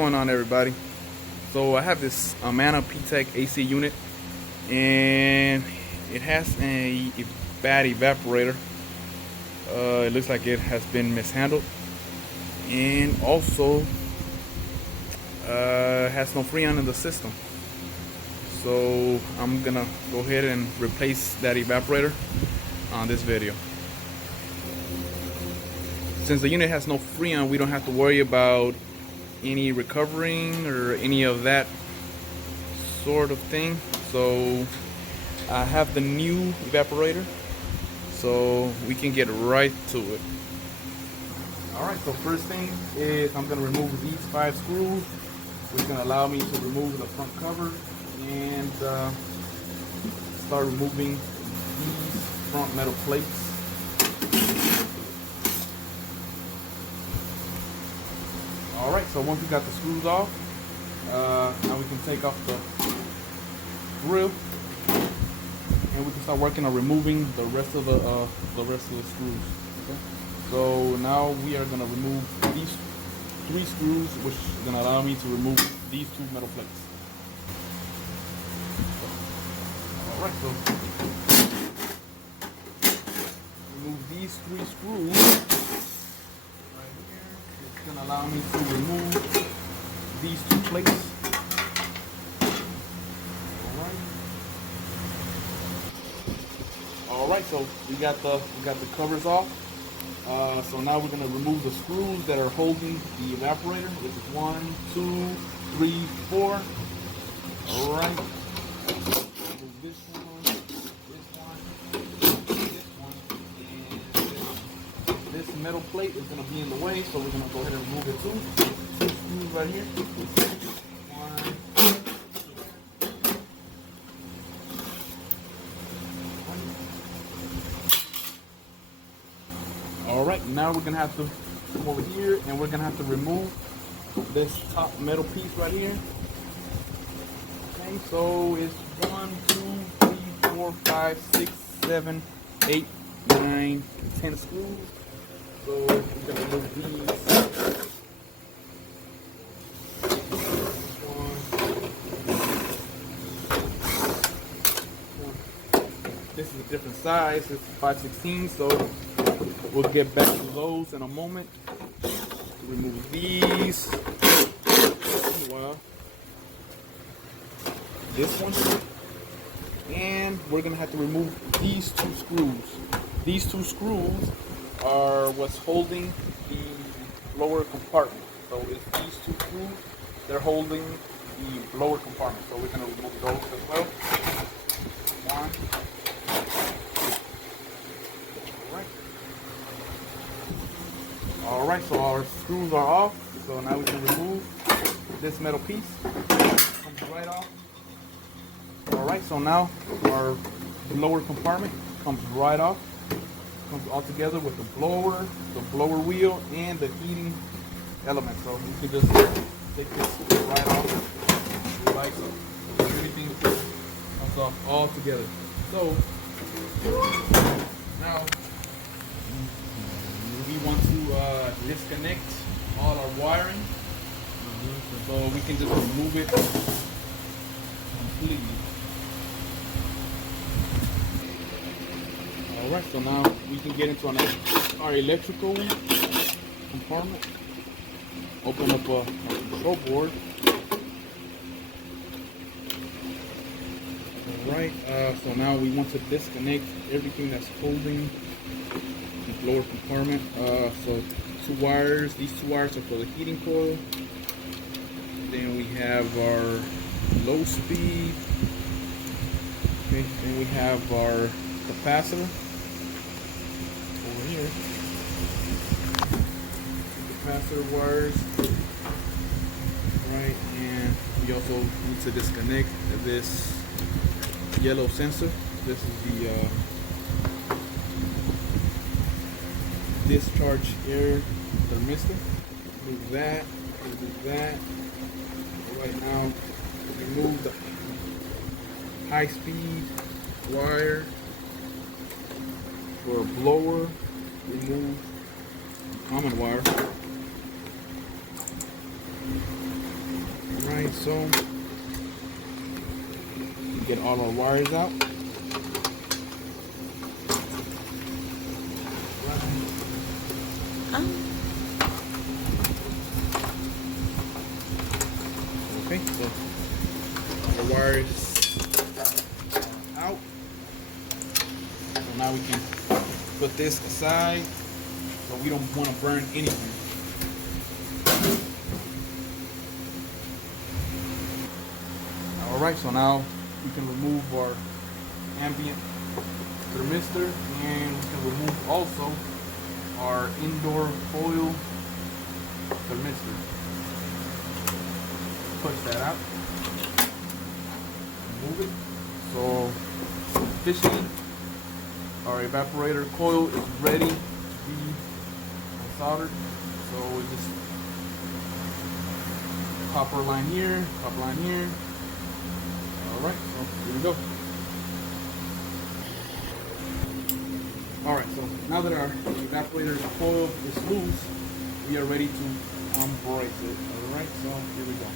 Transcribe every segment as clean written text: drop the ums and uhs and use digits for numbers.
going on, everybody? So I have this Amana Ptac AC unit, and it has a bad evaporator. It looks like it has been mishandled, and also has no freon in the system. So I'm gonna go ahead and replace that evaporator on this video. Since the unit has no freon, we don't have to worry about any recovering or any of that sort of thing. So I have the new evaporator, so we can get right to it. Alright, so first thing is I'm going to remove these 5 screws, which is going to allow me to remove the front cover and start removing these front metal plates. Alright, so once we got the screws off, now we can take off the grill and we can start working on removing the rest of the screws. Okay? So now we are going to remove these 3 screws, which is going to allow me to remove these 2 metal plates. Alright, so remove these 3 screws. It's going to allow me to remove these 2 plates. Alright, so we got the covers off. So now we're going to remove the screws that are holding the evaporator, which is 1, 2, 3, 4. Alright. Remove this one, this one, and this metal plate is going to be in the way, so we're going to go ahead and remove it too. 2 screws right here. 1, 2. Alright, now we're going to have to come over here and we're going to have to remove this top metal piece right here. Okay, so it's 1, 2, 3, 4, 5, 6, 7, 8, 9, 10 screws. So we're going to remove these. This is a different size, it's 5/16, so we'll get back to those in a moment. Remove these. Wow. This one. And we're going to have to remove these 2 screws. These 2 screws are what's holding the lower compartment. So it's these 2 screws, they're holding the lower compartment. So we're going to remove those as well. 1. Alright, so our screws are off, so now we can remove this metal piece. Comes right off. Alright, so now our lower compartment comes right off. Comes all together with the blower wheel, and the heating element. So we can just take this right off. Like so. So everything comes off all together. So now we want to disconnect all our wiring, so we can just remove it completely. Alright, so now we can get into our electrical compartment. Open up a control board. Alright, so now we want to disconnect everything that's holding the lower compartment. So 2 wires. These 2 wires are for the heating coil. Then we have our low speed. Okay, then we have our capacitor over here. Capacitor wires. Right, and we also need to disconnect this yellow sensor. This is the discharge air thermistor. Remove that, remove that. Right now, remove the high speed wire for a blower. Remove the common wire. Alright, so get all our wires out. Okay, so the wires out. So now we can put this aside so we don't want to burn anything. Alright, so now we can remove our ambient thermistor, and we can remove also our indoor coil thermistor. Push that out. Move it. So officially our evaporator coil is ready to be soldered. So we just copper line here, copper line here. Alright, so here we go. Alright, so now that our evaporator coil is loose, we are ready to brace it. Alright, so here we go.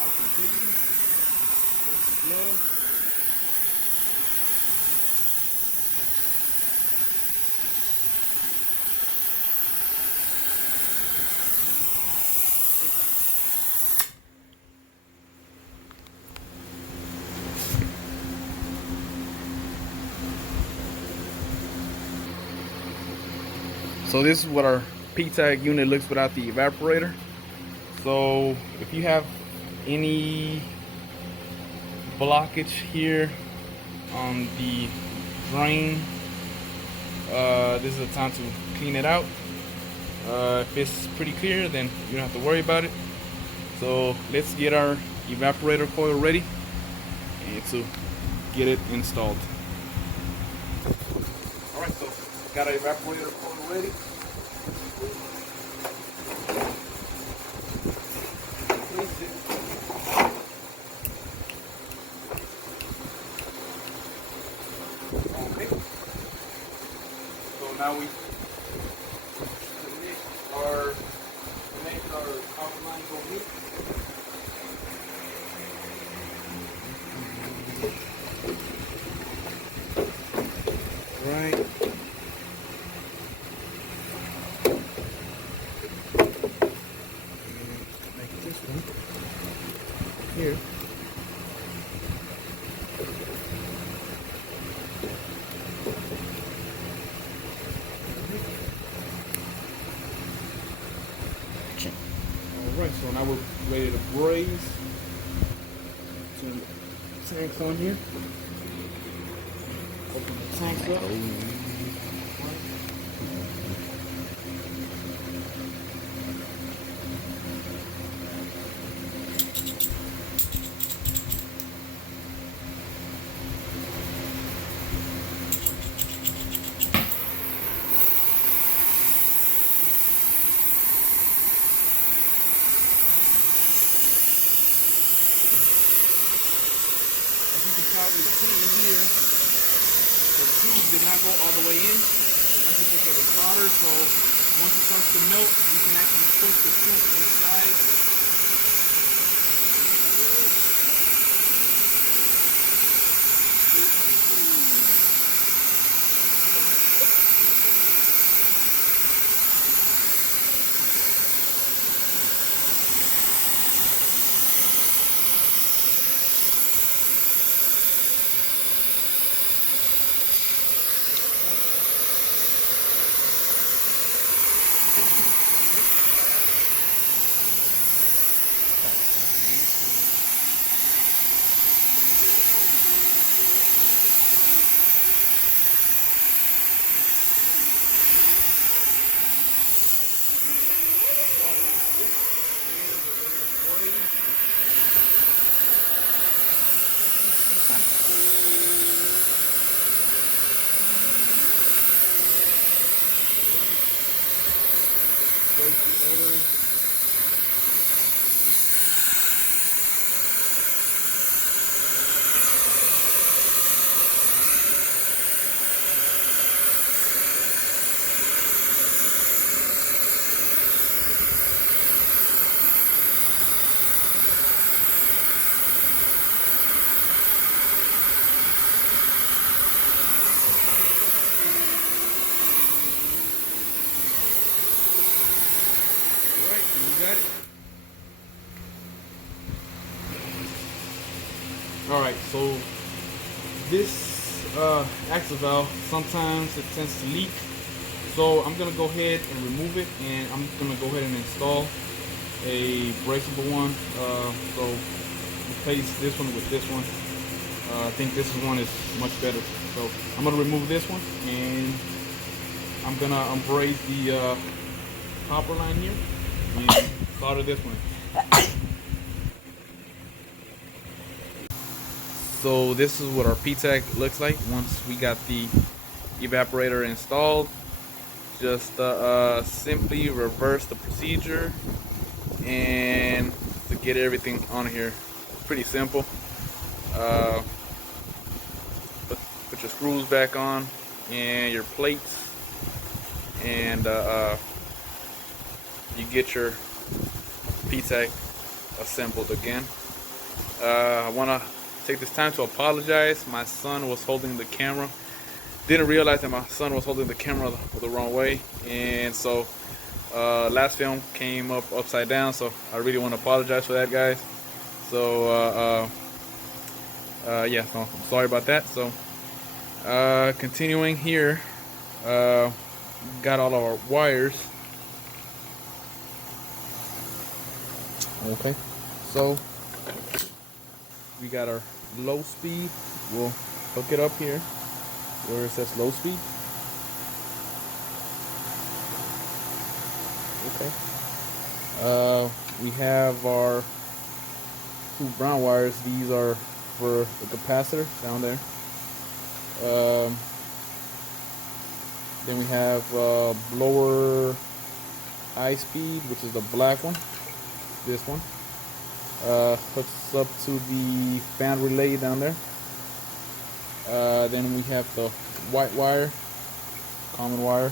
Out completely. Put some gloves. So this is what our Ptac unit looks without the evaporator. So if you have any blockage here on the drain, this is the time to clean it out. If it's pretty clear, then you don't have to worry about it. So let's get our evaporator coil ready and to get it installed. Alright, so got our evaporator coil ready. Okay. So now we connect our copper line over here. Right. Make this one here. Alright, so now we're ready to braze. Some tanks on here. Open the tanks up. Probably see here, the tube did not go all the way in. That's because of the solder. So once it starts to melt, you can actually push the tube inside. Place the order. You got it. Alright, so this access valve, sometimes it tends to leak. So I'm going to go ahead and remove it, and I'm going to go ahead and install a braceable one. So replace this one with this one. I think this one is much better. So I'm going to remove this one, and I'm going to unbrace the copper line here and solder this one. So this is what our Ptac looks like once we got the evaporator installed. Just simply reverse the procedure and to get everything on here. Pretty simple. Put your screws back on and your plates, and you get your Ptac assembled again. I want to take this time to apologize. My son was holding the camera. Didn't realize that my son was holding the camera the wrong way, and so last film came up upside down. So I really want to apologize for that, guys. So yeah, so I'm sorry about that. So continuing here, got all of our wires. Okay, so we got our low speed. We'll hook it up here where it says low speed. Okay. We have our two brown wires. These are for the capacitor down there. Then we have lower high speed, which is the black one. This one hooks up to the fan relay down there. Then we have the white wire, common wire,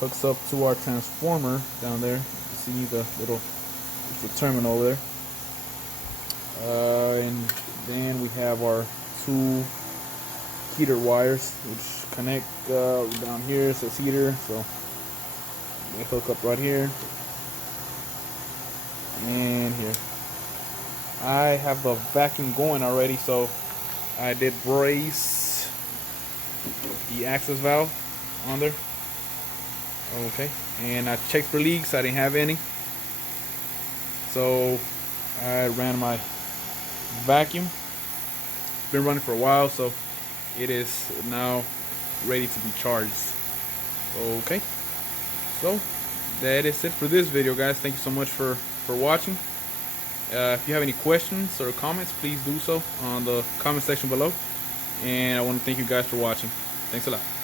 hooks up to our transformer down there. You see the little, the terminal there. And then we have our two heater wires, which connect down here. It says heater, so they hook up right here and here. I have the vacuum going already, so I did brace the access valve on there. Okay, and I checked for leaks. I didn't have any, so I ran my vacuum. It's been running for a while, so it is now ready to be charged. Okay, so that is it for this video, guys. Thank you so much for watching. If you have any questions or comments, please do so on the comment section below. And I want to thank you guys for watching. Thanks a lot.